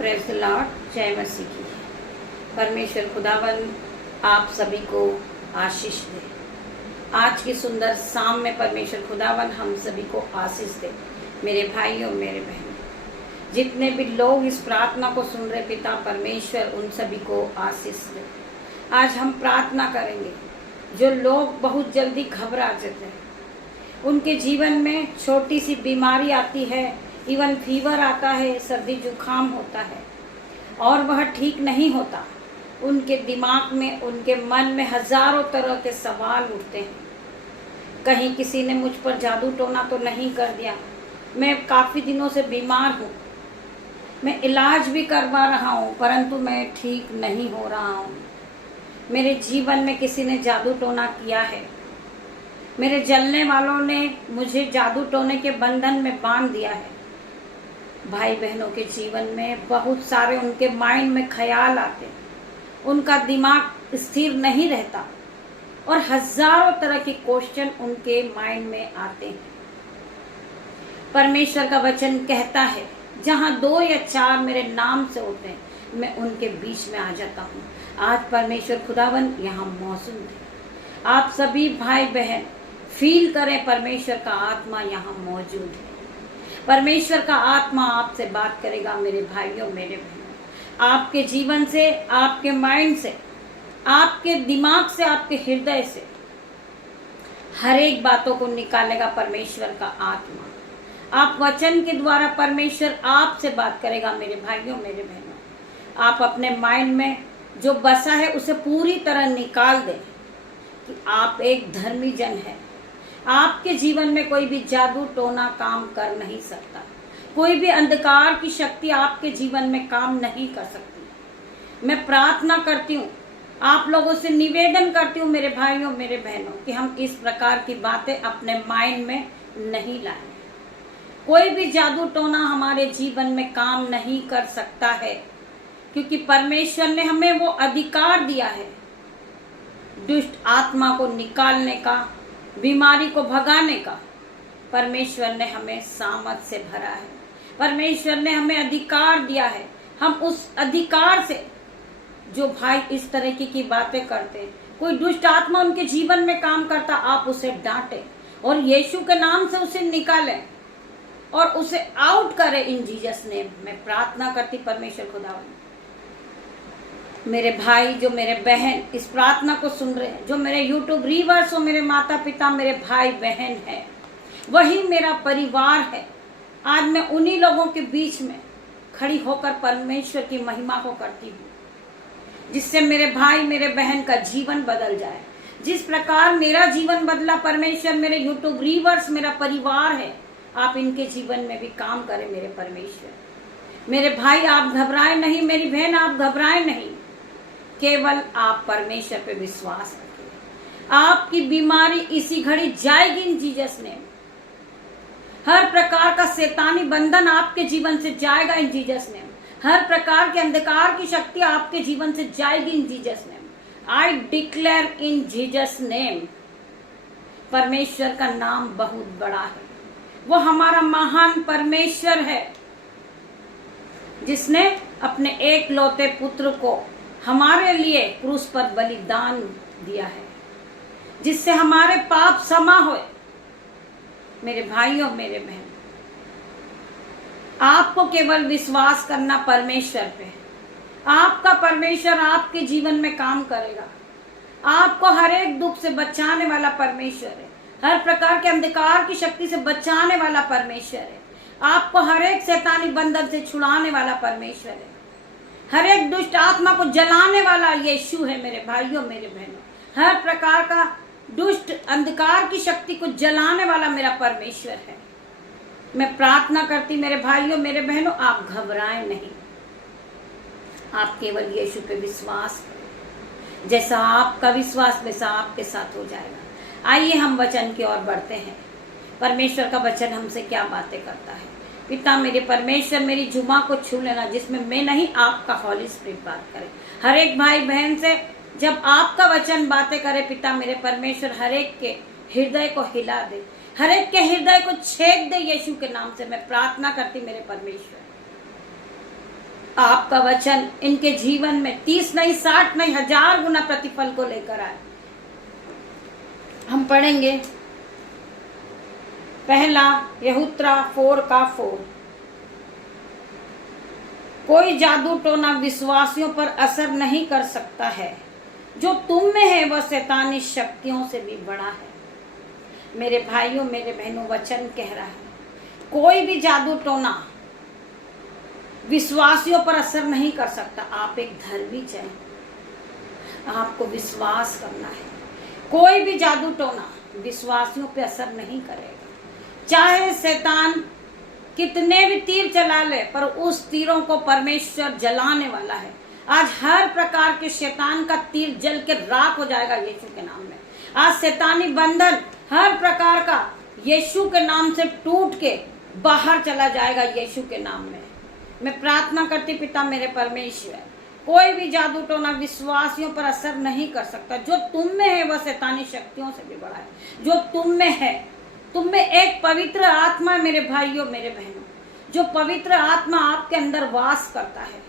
Praise the Lord, जय मसीह की। परमेश्वर खुदावन आप सभी को आशीष दे। आज की सुंदर शाम में परमेश्वर खुदावन हम सभी को आशीष दे। मेरे भाइयों, मेरे बहनों, जितने भी लोग इस प्रार्थना को सुन रहे, पिता परमेश्वर उन सभी को आशीष दे। आज हम प्रार्थना करेंगे। जो लोग बहुत जल्दी घबरा जाते हैं, उनके जीवन में छोटी सी बीमारी आती है, इवन फीवर आता है, सर्दी जुकाम होता है और वह ठीक नहीं होता, उनके दिमाग में, उनके मन में हजारों तरह के सवाल उठते हैं। कहीं किसी ने मुझ पर जादू टोना तो नहीं कर दिया, मैं काफ़ी दिनों से बीमार हूँ, मैं इलाज भी करवा रहा हूँ परंतु मैं ठीक नहीं हो रहा हूँ। मेरे जीवन में किसी ने जादू टोना किया है, मेरे जलने वालों ने मुझे जादू टोने के बंधन में बांध दिया है। भाई बहनों के जीवन में बहुत सारे उनके माइंड में ख्याल आते हैं, उनका दिमाग स्थिर नहीं रहता और हजारों तरह के क्वेश्चन उनके माइंड में आते हैं। परमेश्वर का वचन कहता है, जहाँ 2 या 4 मेरे नाम से होते हैं, मैं उनके बीच में आ जाता हूँ। आज परमेश्वर खुदावन यहाँ मौजूद है। आप सभी भाई बहन फील करें, परमेश्वर का आत्मा यहाँ मौजूद है। परमेश्वर का आत्मा आपसे बात करेगा। मेरे भाइयों, मेरे बहनों, आपके जीवन से, आपके माइंड से, आपके दिमाग से, आपके हृदय से हर एक बातों को निकालेगा परमेश्वर का आत्मा। आप वचन के द्वारा परमेश्वर आपसे बात करेगा। मेरे भाइयों, मेरे बहनों, आप अपने माइंड में जो बसा है उसे पूरी तरह निकाल दें कि आप एक धर्मी जन है। आपके जीवन में कोई भी जादू टोना काम कर नहीं सकता, कोई भी अंधकार की शक्ति आपके जीवन में काम नहीं कर सकती। मैं प्रार्थना करती हूँ, आप लोगों से निवेदन करती हूँ मेरे भाइयों, मेरे बहनों, कि हम इस प्रकार की बातें अपने माइंड में नहीं लाएं। कोई भी जादू टोना हमारे जीवन में काम नहीं कर सकता है, क्योंकि परमेश्वर ने हमें वो अधिकार दिया है दुष्ट आत्मा को निकालने का, बीमारी को भगाने का। परमेश्वर ने हमें सामर्थ से भरा है, परमेश्वर ने हमें अधिकार दिया है। हम उस अधिकार से, जो भाई इस तरह की बातें करते, कोई दुष्ट आत्मा उनके जीवन में काम करता, आप उसे डांटे और यीशु के नाम से उसे निकालें और उसे आउट करें इन जीसस नेम। मैं प्रार्थना करती परमेश्वर खुदावन, मेरे भाई, जो मेरे बहन इस प्रार्थना को सुन रहे हैं, जो मेरे यूट्यूब रीवर्स हो, मेरे माता पिता, मेरे भाई बहन है, वही मेरा परिवार है। आज मैं उन्हीं लोगों के बीच में खड़ी होकर परमेश्वर की महिमा को करती हूँ, जिससे मेरे भाई, मेरे बहन का जीवन बदल जाए। जिस प्रकार मेरा जीवन बदला, परमेश्वर मेरे यूट्यूब रीवर्स मेरा परिवार है, आप इनके जीवन में भी काम करें मेरे परमेश्वर। मेरे भाई आप घबराएं नहीं, मेरी बहन आप घबराएं नहीं, केवल आप परमेश्वर पे विश्वास रखें। आपकी बीमारी इसी घड़ी जाएगी इन जीसस नेम। हर प्रकार का शैतानी बंधन आपके जीवन से जाएगा इन जीसस नेम। हर प्रकार के अंधकार की शक्ति आपके जीवन से जाएगी इन Jesus name. I declare in Jesus name. परमेश्वर का नाम बहुत बड़ा है, वो हमारा महान परमेश्वर है, जिसने अपने एक लौते पुत्र को हमारे लिए क्रूस पर बलिदान दिया है, जिससे हमारे पाप क्षमा होए। मेरे भाइयों, मेरे बहन, आपको केवल विश्वास करना परमेश्वर पे। आपका परमेश्वर आपके जीवन में काम करेगा। आपको हर एक दुख से बचाने वाला परमेश्वर है, हर प्रकार के अंधकार की शक्ति से बचाने वाला परमेश्वर है, आपको हर एक शैतानी बंधन से छुड़ाने वाला परमेश्वर है, हर एक दुष्ट आत्मा को जलाने वाला यीशु है। मेरे भाइयों, मेरे बहनों, हर प्रकार का दुष्ट अंधकार की शक्ति को जलाने वाला मेरा परमेश्वर है। मैं प्रार्थना करती मेरे भाइयों, मेरे बहनों, आप घबराएं नहीं, आप केवल यीशु पे विश्वास करें। जैसा आपका विश्वास वैसा आपके साथ हो जाएगा। आइए हम वचन की ओर बढ़ते हैं। परमेश्वर का वचन हमसे क्या बातें करता है। पिता मेरे परमेश्वर, मेरी जुमा को छू लेना, जिसमें मैं नहीं, आपका हॉली स्पिरिट बात करे हर एक भाई बहन से। जब आपका वचन बातें करे पिता मेरे परमेश्वर, हर एक के हृदय को हिला दे, हर एक के हृदय को छेद दे। यीशु के नाम से मैं प्रार्थना करती मेरे परमेश्वर। आपका वचन इनके जीवन में 30 नहीं 60 नहीं 1000 गुना प्रतिफल को लेकर आए। हम पढ़ेंगे पहला यहूत्रा 4 का 4। कोई जादू टोना विश्वासियों पर असर नहीं कर सकता है, जो तुम में है वह शैतानी शक्तियों से भी बड़ा है। मेरे भाइयों मेरे बहनों, वचन कह रहा है कोई भी जादू टोना विश्वासियों पर असर नहीं कर सकता। आप एक धर्मी हैं, आपको विश्वास करना है। कोई भी जादू टोना विश्वासियों पे असर नहीं करेगा। चाहे शैतान कितने भी तीर चला ले, पर उस तीरों को परमेश्वर जलाने वाला है। आज हर प्रकार के शैतान का तीर जल के राख हो जाएगा यीशु के नाम में। आज शैतानी बंधन हर प्रकार का यीशु के नाम से टूट के बाहर चला जाएगा यीशु के नाम में। मैं प्रार्थना करती पिता मेरे परमेश्वर, कोई भी जादू टोना विश्वासियों पर असर नहीं कर सकता। जो तुम में है वह शैतानी शक्तियों से भी बड़ा है। जो तुम में है, तुम में एक पवित्र आत्मा है मेरे भाइयों मेरे बहनों। जो पवित्र आत्मा आपके अंदर वास करता है,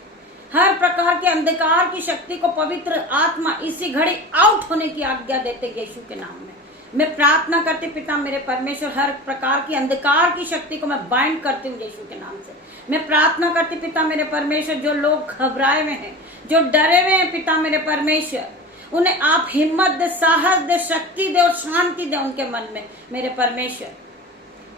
हर प्रकार के अंधकार की शक्ति को पवित्र आत्मा इसी घड़ी आउट होने की आज्ञा देते यीशु के नाम में। मैं प्रार्थना करती पिता मेरे परमेश्वर, हर प्रकार की अंधकार की शक्ति को मैं बाइंड करती हूँ यीशु के नाम से। मैं प्रार्थना करती पिता मेरे परमेश्वर, जो लोग घबराए हुए हैं, जो डरे हुए हैं पिता मेरे परमेश्वर, उन्हें आप हिम्मत दे, साहस दे, शक्ति दे और शांति दे उनके मन में मेरे परमेश्वर।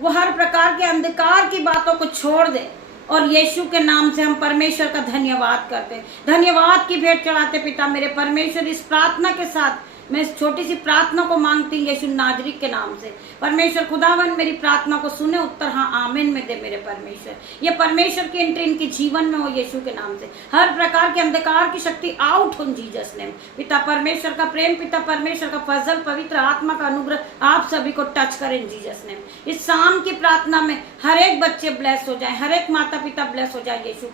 वो हर प्रकार के अंधकार की बातों को छोड़ दे और यीशु के नाम से हम परमेश्वर का धन्यवाद करते, धन्यवाद की भेंट चढ़ाते पिता मेरे परमेश्वर। इस प्रार्थना के साथ मैं इस छोटी सी प्रार्थना को मांगती हूँ यीशु नाजरी के नाम से। परमेश्वर खुदावन मेरी प्रार्थना को सुने, उत्तर हाँ आमीन में दे मेरे परमेश्वर। ये परमेश्वर की एंट्री इनके जीवन में हो यीशु के नाम से। हर प्रकार के अंधकार की शक्ति आउट हो जीसस नेम। पिता परमेश्वर का प्रेम, पिता परमेश्वर का फजल, पवित्र आत्मा का अनुग्रह आप सभी को टच करें जीसस नेम। इस शाम की प्रार्थना में हर एक बच्चे ब्लेस हो जाए, हर एक माता पिता ब्लेस हो जाए यीशु के